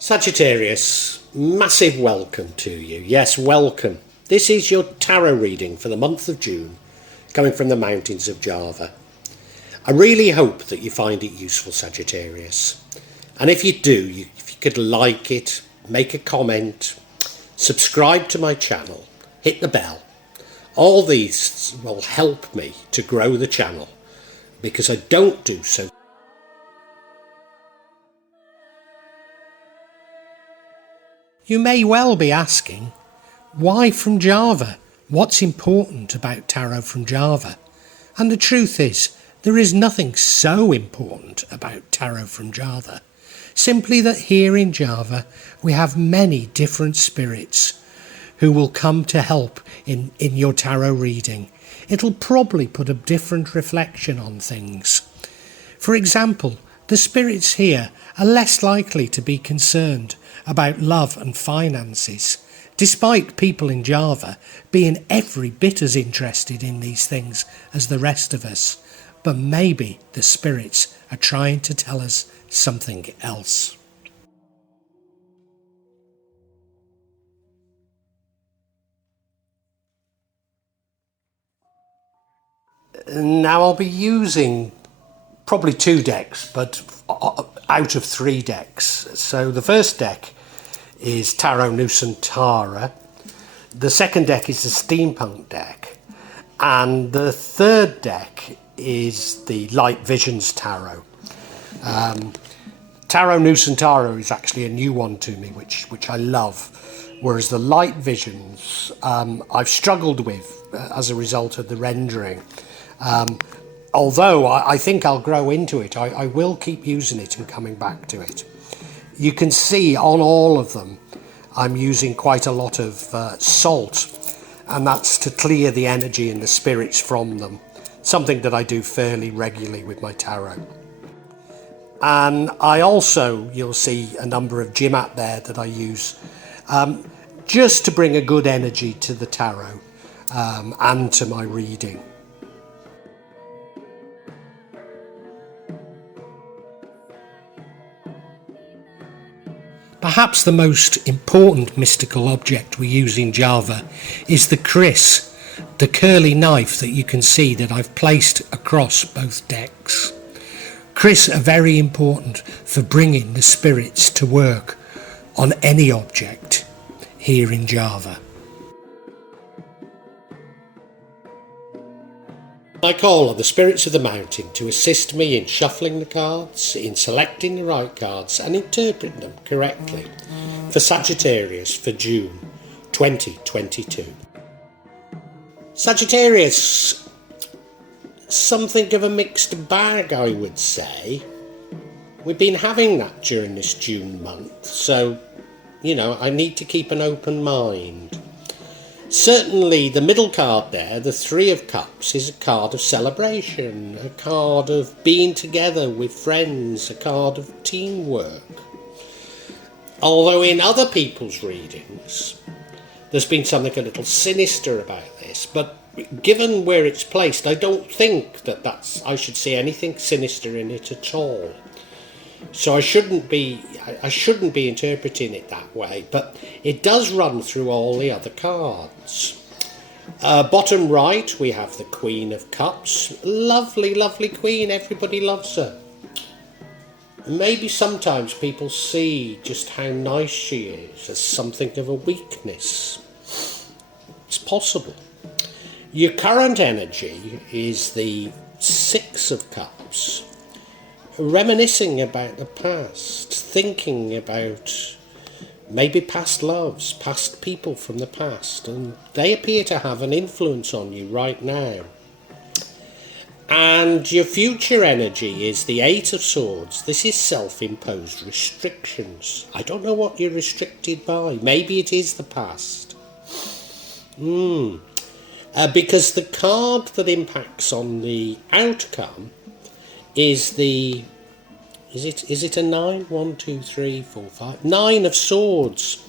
Sagittarius, massive welcome to you. Yes, welcome. This is your tarot reading for the month of June, coming from the mountains of Java. I really hope that you find it useful, Sagittarius. And if you do, if you could like it, make a comment, subscribe to my channel, hit the bell. All these will help me to grow the channel because I don't do so. You may well be asking, why from Java? What's important about tarot from Java? And the truth is, there is nothing so important about tarot from Java. Simply that here in Java, we have many different spirits who will come to help in your tarot reading. It'll probably put a different reflection on things. For example, the spirits here are less likely to be concerned about love and finances, despite people in Java being every bit as interested in these things as the rest of us. But maybe the spirits are trying to tell us something else. Now I'll be using probably 2 decks, but out of 3 decks. So the first deck is Tarot Nusantara, the second deck is the Steampunk deck, and the third deck is the Light Visions Tarot. Tarot Nusantara is actually a new one to me, which I love, whereas the Light Visions I've struggled with as a result of the rendering. Although I think I'll grow into it, I will keep using it and coming back to it. You can see on all of them I'm using quite a lot of salt, and that's to clear the energy and the spirits from them, something that I do fairly regularly with my tarot. And I also, you'll see a number of Jimat there that I use just to bring a good energy to the tarot and to my reading. Perhaps the most important mystical object we use in Java is the kris, the curly knife that you can see that I've placed across both decks. Kris are very important for bringing the spirits to work on any object here in Java. I call on the spirits of the mountain to assist me in shuffling the cards, in selecting the right cards and interpreting them correctly for Sagittarius for June 2022. Sagittarius, something of a mixed bag, I would say. We've been having that during this June month, so, I need to keep an open mind. Certainly the middle card there, the 3 of Cups, is a card of celebration, a card of being together with friends, a card of teamwork. Although in other people's readings, there's been something a little sinister about this, but given where it's placed, I don't think I should see anything sinister in it at all. So I shouldn't be interpreting it that way, but it does run through all the other cards. Bottom right, we have the Queen of Cups. Lovely, lovely queen, everybody loves her. Maybe sometimes people see just how nice she is as something of a weakness. It's possible. Your current energy is the 6 of Cups. Reminiscing about the past, thinking about maybe past loves, past people from the past, and they appear to have an influence on you right now. And your future energy is the 8 of Swords. This is self-imposed restrictions. I don't know what you're restricted by. Maybe it is the past. Because the card that impacts on the outcome is the, is it a 9? 1, 2, 3, 4, 5. 9 of Swords.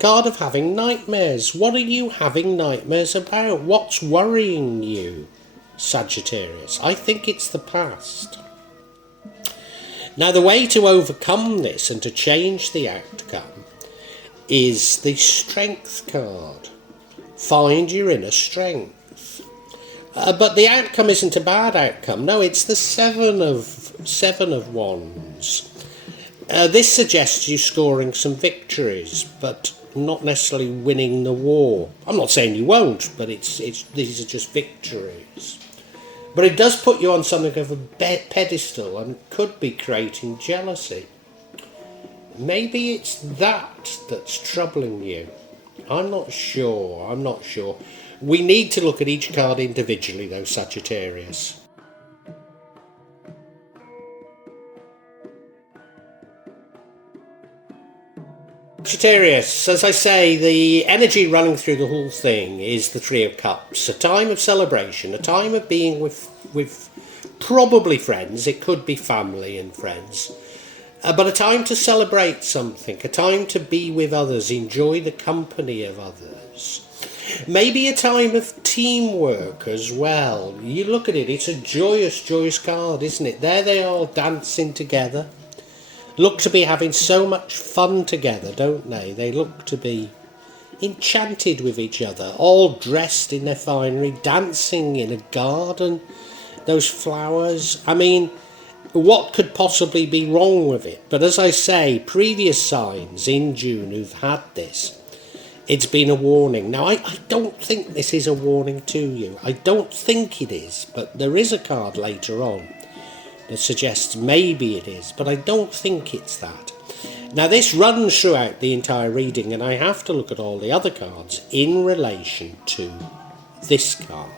Card of having nightmares. What are you having nightmares about? What's worrying you, Sagittarius? I think it's the past. Now, the way to overcome this and to change the outcome is the Strength card. Find your inner strength. But the outcome isn't a bad outcome. No, it's the Seven of Wands. This suggests you scoring some victories, but not necessarily winning the war. I'm not saying you won't, but these are just victories. But it does put you on something of a pedestal and could be creating jealousy. Maybe it's that's troubling you. I'm not sure. We need to look at each card individually though, Sagittarius. Sagittarius, as I say, the energy running through the whole thing is the Three of Cups. A time of celebration, a time of being with probably friends. It could be family and friends. But a time to celebrate something, a time to be with others, enjoy the company of others. Maybe a time of teamwork as well. You look at it, it's a joyous card, isn't it? There they are dancing together. Look to be having so much fun together, don't they? They look to be enchanted with each other, all dressed in their finery, dancing in a garden, those flowers. I mean, what could possibly be wrong with it? But as I say, previous signs in June who've had this, it's been a warning. Now, I don't think this is a warning to you. I don't think it is, but there is a card later on that suggests maybe it is, but I don't think it's that. Now, this runs throughout the entire reading, and I have to look at all the other cards in relation to this card.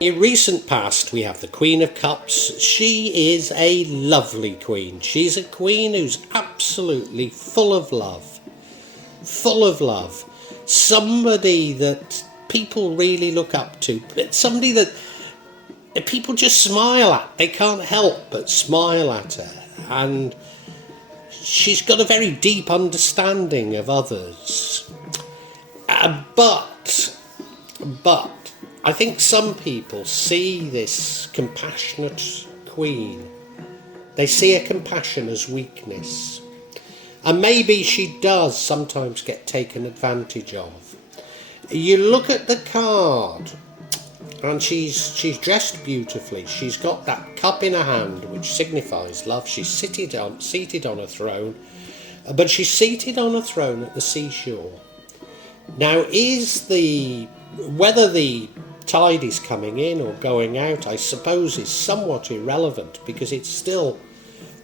In recent past, we have the Queen of Cups. She is a lovely queen. She's a queen who's absolutely full of love. Full of love. Somebody that people really look up to. Somebody that people just smile at. They can't help but smile at her. And she's got a very deep understanding of others. But I think some people see this compassionate queen. They see her compassion as weakness. And maybe she does sometimes get taken advantage of. You look at the card, and she's dressed beautifully. She's got that cup in her hand, which signifies love. She's seated on a throne, but she's seated on a throne at the seashore. Now, whether the tide is coming in or going out, I suppose is somewhat irrelevant, because it's still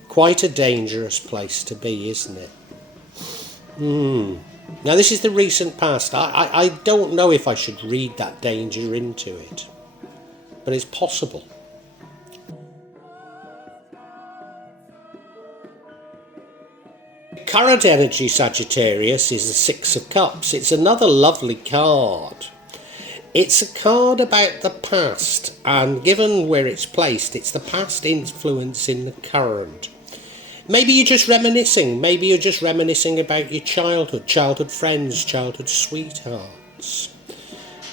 quite a dangerous place to be, isn't it? Now, this is the recent past. I don't know if I should read that danger into it, but it's possible. Current energy, Sagittarius, is the Six of Cups. It's another lovely card. It's a card about the past, and given where it's placed, it's the past influencing the current. Maybe you're just reminiscing. Maybe you're just reminiscing about your childhood friends, childhood sweethearts.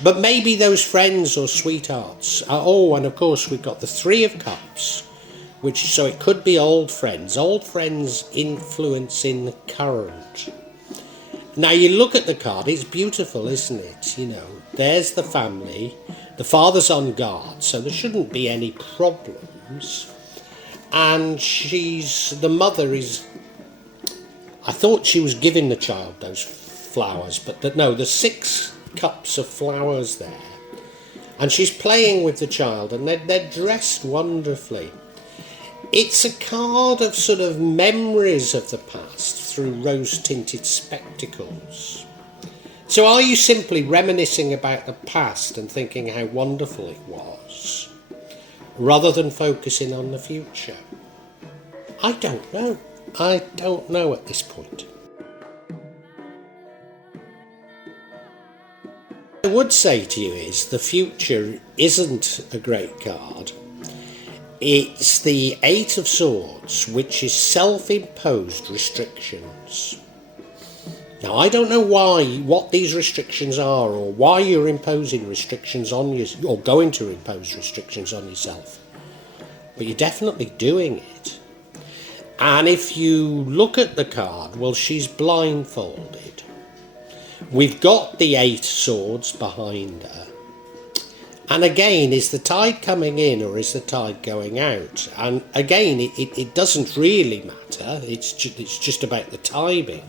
But maybe those friends or sweethearts are, and of course we've got the Three of Cups, so it could be old friends influencing the current. Now, you look at the card, it's beautiful, isn't it? You know, there's the family, the father's on guard, so there shouldn't be any problems. And the mother is, I thought she was giving the child those flowers, but no, the 6 cups of flowers there. And she's playing with the child, and they're dressed wonderfully. It's a card of sort of memories of the past through rose-tinted spectacles. So are you simply reminiscing about the past and thinking how wonderful it was, rather than focusing on the future? I don't know. I don't know at this point. What I would say to you is the future isn't a great card. It's the Eight of Swords, which is self-imposed restrictions. Now, I don't know what these restrictions are, or why you're imposing restrictions on you, or going to impose restrictions on yourself, but you're definitely doing it. And if you look at the card, well, she's blindfolded. We've got the 8 swords behind her. And again, is the tide coming in or is the tide going out? And again, it doesn't really matter. It's just about the timing.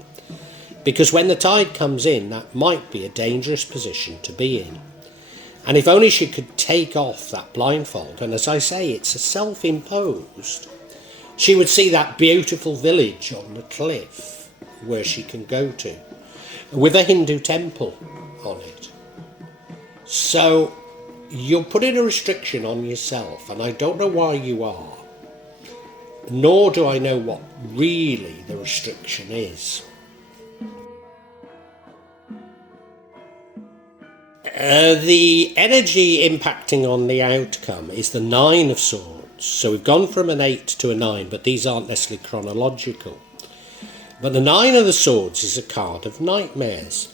Because when the tide comes in, that might be a dangerous position to be in. And if only she could take off that blindfold, and as I say, it's a self-imposed, she would see that beautiful village on the cliff where she can go to, with a Hindu temple on it. So you're putting a restriction on yourself, and I don't know why you are, nor do I know what really the restriction is. The energy impacting on the outcome is the 9 of Swords. So we've gone from an 8 to a 9, but these aren't necessarily chronological. But the 9 of the Swords is a card of nightmares.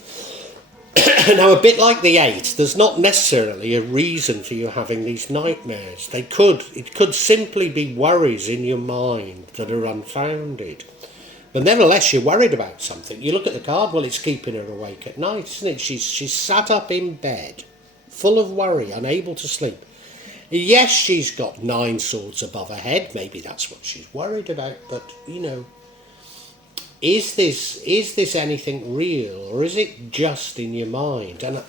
Now, a bit like the 8, there's not necessarily a reason for you having these nightmares. It could simply be worries in your mind that are unfounded. But nevertheless, you're worried about something. You look at the card, well, it's keeping her awake at night, isn't it? She's sat up in bed, full of worry, unable to sleep. Yes, she's got 9 swords above her head. Maybe that's what she's worried about. But, is this anything real, or is it just in your mind? And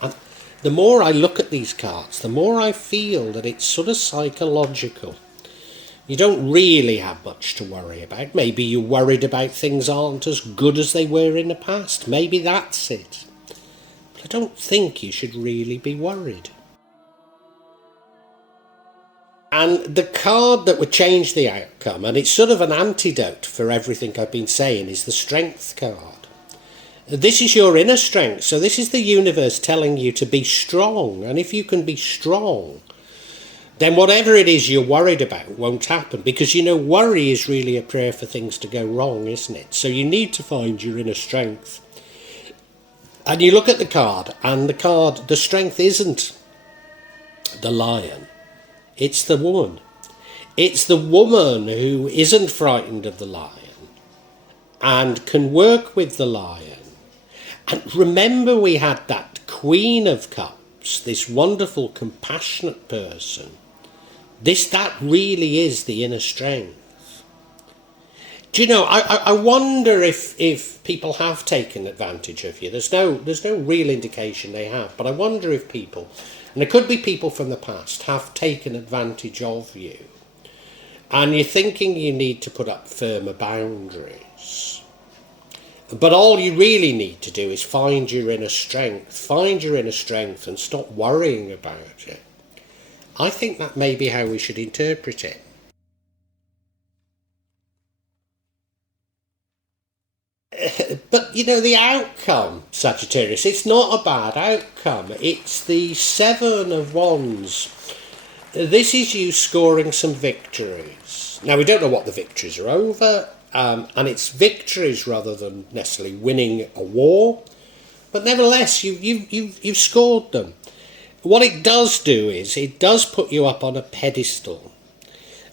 the more I look at these cards, the more I feel that it's sort of psychological. You don't really have much to worry about. Maybe you're worried about things aren't as good as they were in the past. Maybe that's it. But I don't think you should really be worried. And the card that would change the outcome, and it's sort of an antidote for everything I've been saying, is the Strength card. This is your inner strength. So this is the universe telling you to be strong. And if you can be strong, then whatever it is you're worried about won't happen. Because, worry is really a prayer for things to go wrong, isn't it? So you need to find your inner strength. And you look at the card, and the strength isn't the lion. It's the woman. It's the woman who isn't frightened of the lion and can work with the lion. And remember, we had that Queen of Cups, this wonderful, compassionate person. That really is the inner strength. Do you know, I wonder if people have taken advantage of you. There's no real indication they have, but I wonder if people, and it could be people from the past, have taken advantage of you. And you're thinking you need to put up firmer boundaries. But all you really need to do is find your inner strength and stop worrying about it. I think that may be how we should interpret it. But, the outcome, Sagittarius, it's not a bad outcome. It's the 7 of Wands. This is you scoring some victories. Now, we don't know what the victories are over, and it's victories rather than necessarily winning a war. But nevertheless, you've scored them. What it does do is it does put you up on a pedestal,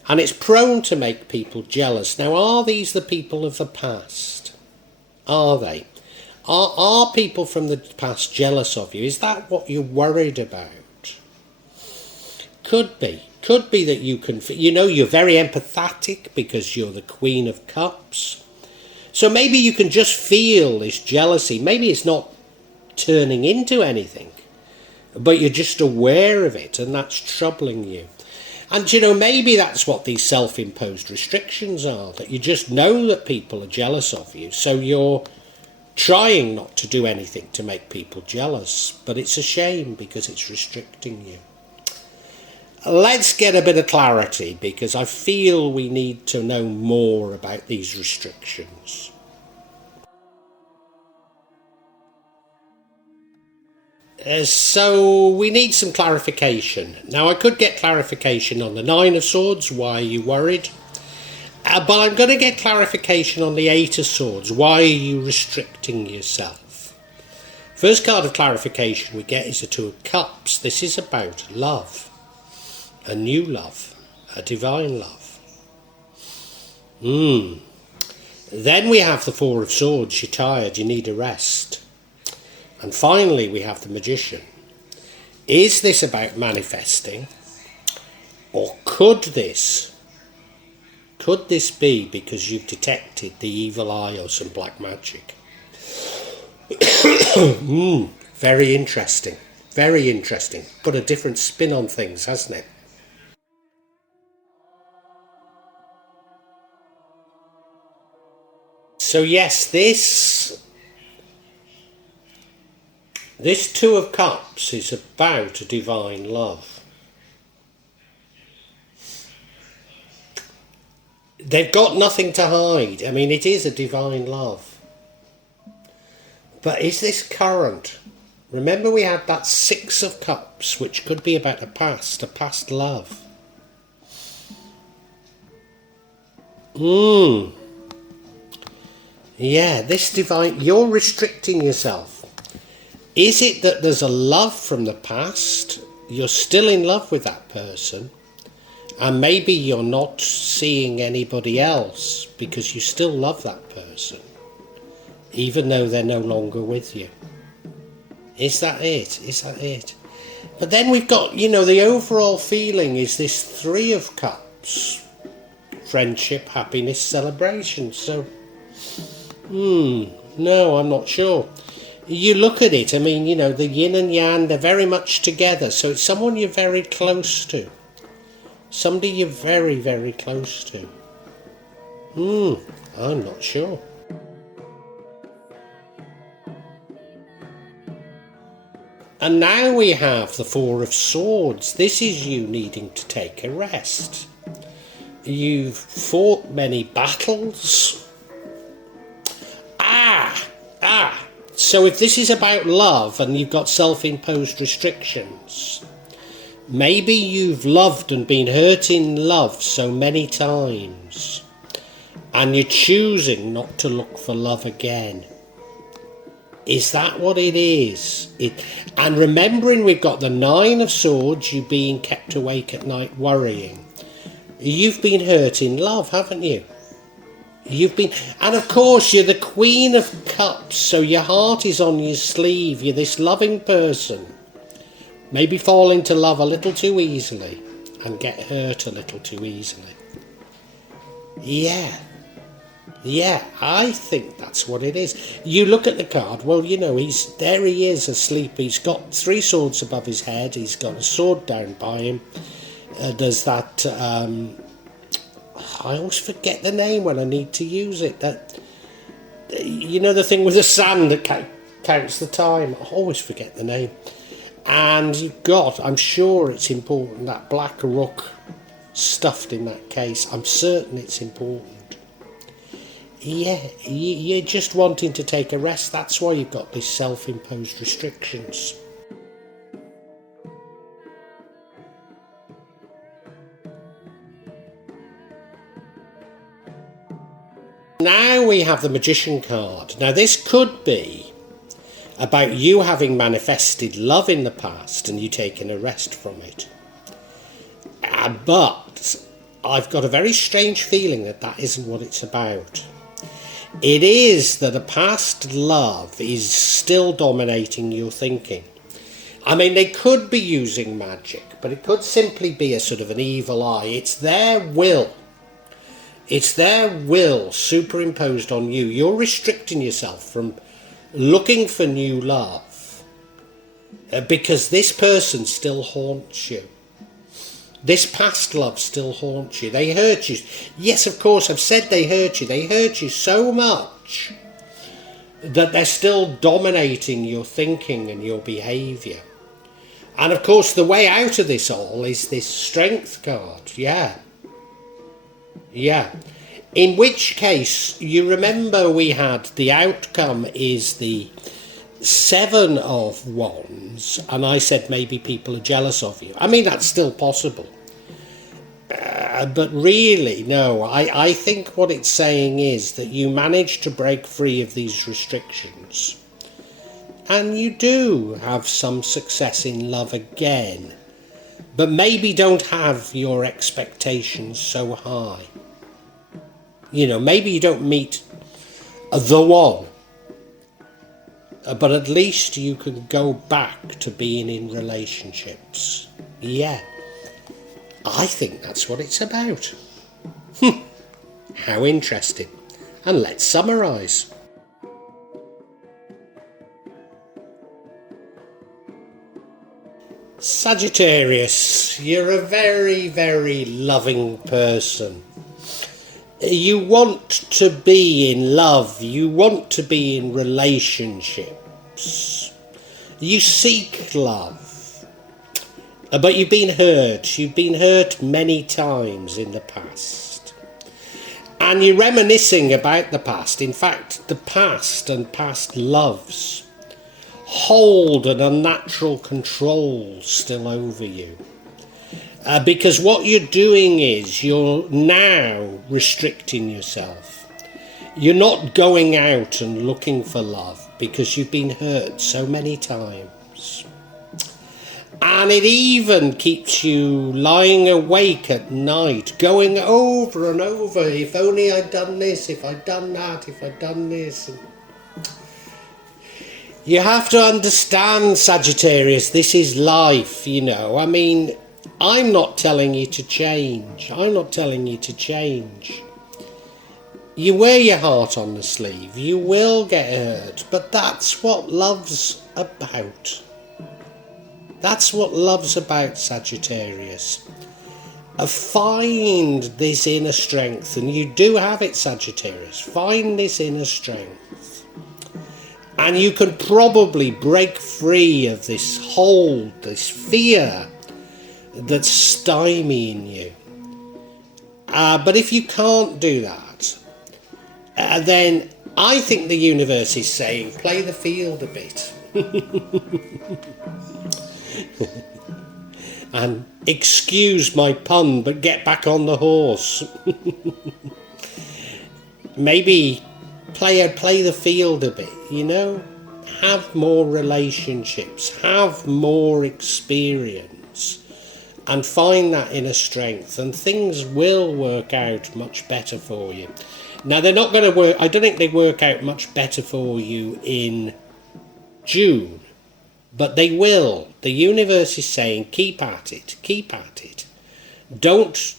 and it's prone to make people jealous. Now, are these the people of the past? Are they? Are people from the past jealous of you? Is that what you're worried about? Could be that you can, you're very empathetic because you're the Queen of Cups. So maybe you can just feel this jealousy. Maybe it's not turning into anything, but you're just aware of it, and that's troubling you. And, maybe that's what these self-imposed restrictions are, that you just know that people are jealous of you, so you're trying not to do anything to make people jealous. But it's a shame because it's restricting you. Let's get a bit of clarity, because I feel we need to know more about these restrictions. So we need some clarification. Now, I could get clarification on the 9 of Swords. Why are you worried? But I'm going to get clarification on the 8 of Swords. Why are you restricting yourself? First card of clarification we get is the Two of Cups. This is about love, a new love, a divine love. Then we have the Four of Swords. You're tired, you need a rest. And finally we have the Magician. Is this about manifesting, or could this be because you've detected the evil eye or some black magic? Very interesting. Very interesting. Put a different spin on things, hasn't it? So yes, this Two of Cups is about a divine love. They've got nothing to hide. I mean, it is a divine love. But is this current? Remember we had that Six of Cups, which could be about a past love. Yeah, this divine, you're restricting yourself. Is it that there's a love from the past? You're still in love with that person, and maybe you're not seeing anybody else because you still love that person, even though they're no longer with you. Is that it? Is that it? But then we've got, the overall feeling is this Three of Cups. Friendship, happiness, celebration. So, no, I'm not sure. You look at it, I mean, the yin and yang, they're very much together. So it's someone you're very close to. Somebody you're very, very close to. I'm not sure. And now we have the Four of Swords. This is you needing to take a rest. You've fought many battles. So if this is about love and you've got self-imposed restrictions, maybe you've loved and been hurt in love so many times, and you're choosing not to look for love again. Is that what it is? And remembering we've got the Nine of Swords, you being kept awake at night worrying. You've been hurt in love, haven't you? And of course you're the Queen of Cups, so your heart is on your sleeve. You're this loving person. Maybe fall into love a little too easily and get hurt a little too easily. Yeah, I think that's what it is. You look at the card, well, he is asleep. He's got three swords above his head. He's got a sword down by him. There's that, I always forget the name when I need to use it. That, the thing with the sand that counts the time. I always forget the name. And you've got, I'm sure it's important, that black rook stuffed in that case. I'm certain it's important. Yeah, you're just wanting to take a rest. That's why you've got these self-imposed restrictions. Now we have the Magician card. Now this could be about you having manifested love in the past and you taking a rest from it. But I've got a very strange feeling that isn't what it's about. It is that a past love is still dominating your thinking. I mean, they could be using magic, but it could simply be a sort of an evil eye. It's their will. It's their will superimposed on you. You're restricting yourself from looking for new love because this person still haunts you. This past love still haunts you. They hurt you. Yes, of course, I've said they hurt you. They hurt you so much that they're still dominating your thinking and your behaviour. And of course, the way out of this all is this Strength card. Yeah. In which case, you remember we had the outcome is the Seven of Wands, and I said maybe people are jealous of you. I mean, that's still possible. But really, no, I think what it's saying is that you managed to break free of these restrictions. and you do have some success in love again, but maybe don't have your expectations so high. You know, maybe you don't meet the one, but at least you can go back to being in relationships. Yeah, I think that's what it's about. How interesting. And let's summarise. Sagittarius, you're a very, very loving person. You want to be in love. You want to be in relationships. You seek love. But you've been hurt. You've been hurt many times in the past. And you're reminiscing about the past. In fact, the past and past loves hold an unnatural control still over you. Because what you're doing is you're now restricting yourself. You're not going out and looking for love because you've been hurt so many times. And it even keeps you lying awake at night, going over and over, if only I'd done this, if I'd done that, if I'd done this. You have to understand, Sagittarius, this is life, you know. I mean, I'm not telling you to change. I'm not telling you to change. You wear your heart on the sleeve. You will get hurt, but that's what love's about. That's what love's about, Sagittarius. Find this inner strength, and you do have it, Sagittarius. Find this inner strength. And you can probably break free of this hold, this fear that's stymieing you. But if you can't do that, then I think the universe is saying, play the field a bit. And excuse my pun, but get back on the horse. Maybe play the field a bit, you know? Have more relationships, have more experience, and find that inner strength, and things will work out much better for you. Now, they're not going to work, I don't think they work out much better for you in June, but they will. The universe is saying, keep at it, keep at it. Don't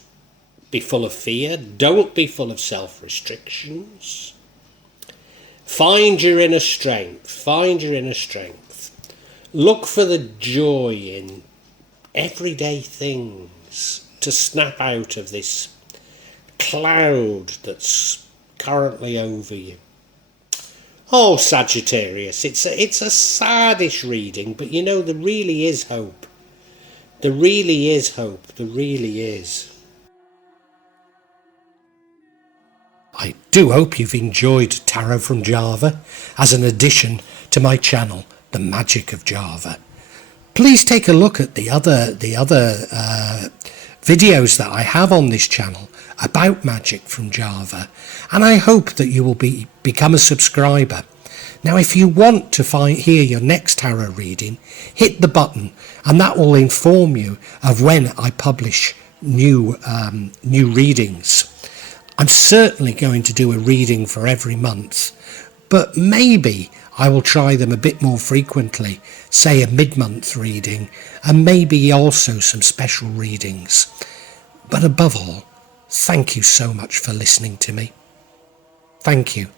be full of fear, don't be full of self-restrictions. Find your inner strength, find your inner strength. Look for the joy in everyday things to snap out of this cloud that's currently over you. Oh, Sagittarius, it's a saddish reading, but you know, there really is hope. There really is hope, there really is. I do hope you've enjoyed Tarot from Java as an addition to my channel, The Magic of Java. Please take a look at the other videos that I have on this channel about magic from Java, and I hope that you will become a subscriber. Now, if you want to hear your next tarot reading, hit the button, and that will inform you of when I publish new readings. I'm certainly going to do a reading for every month, but maybe I will try them a bit more frequently, say a mid-month reading, and maybe also some special readings. But above all, thank you so much for listening to me. Thank you,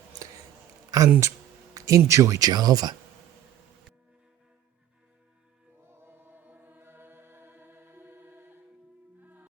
and enjoy Java.